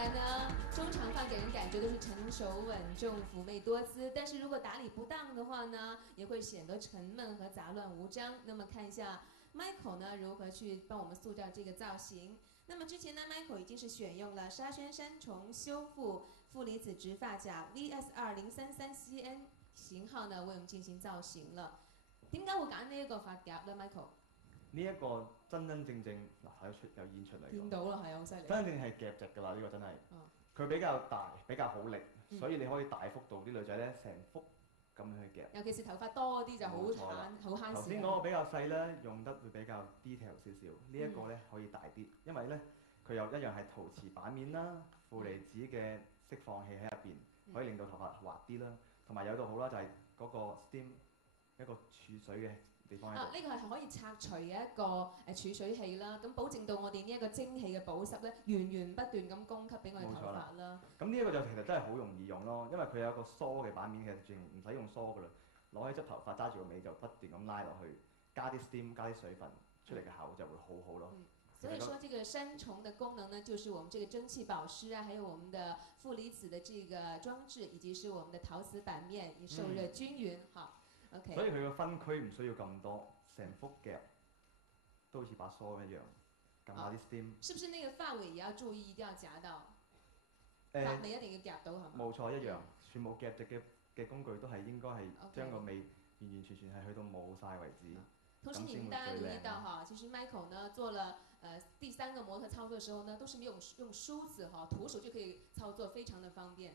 來呢，中長髮給人感覺都是成熟穩重、嫵媚多姿，但是如果打理不當的話呢，也會顯得沉悶和雜亂無章。那麼看一下 Michael 呢如何去幫我們塑造這個造型。那麼之前呢 ，Michael 已經是選用了沙宣三重修復負離子直髮夾 VSR033CN 型號呢，為我們進行造型了。點解會揀呢一個髮夾呢 ，Michael？呢一個真真正正嗱，有演出嚟。見到啦，係好犀利。真正係夾直㗎啦，呢個真係。佢比較大，比較好力，所以你可以大幅度啲女仔咧成幅咁樣去夾。尤其是頭髮多啲就好慳時。頭先嗰個比較細咧，用得會比較 detail 少少。呢一個咧可以大啲，因為咧佢又一樣係陶瓷版面啦，負離子嘅釋放器喺入邊，可以令到頭髮滑啲啦。同埋有度好啦，就係嗰個 steam 一個儲水嘅地方喺度。呢個係可以拆除嘅一個儲水器啦，咁保證到我哋呢一個蒸汽嘅保濕咧，源源不斷咁供給俾我哋頭髮啦。咁呢一個就其實真係好容易用咯，因為佢有一個梳嘅版面，其實仲唔使用梳噶啦，攞起執頭髮揸住個尾就不斷咁拉落去，加啲 steam 加啲水分，出嚟嘅效果就會好好咯。所以說，這個三重的功能呢，就是我們這個蒸汽保濕啊，還有我們的負離子的這個裝置，以及是我們的陶瓷版面，也受熱均勻。好 ，OK。所以佢個分區唔需要咁多，成幅夾都好似把梳一樣，撳下啲 steam。是不是那個髮尾也要注意，一定要夾到？髮尾一定要夾到係嘛？冇錯，一樣，全部夾直嘅工具都係應該係將個尾完完全全係去到冇晒為止。同時，你們大家留意到哈，其實 Michael 呢做了第3個模特操作的時候呢，都是沒有用梳子哈，徒手就可以操作，非常的方便。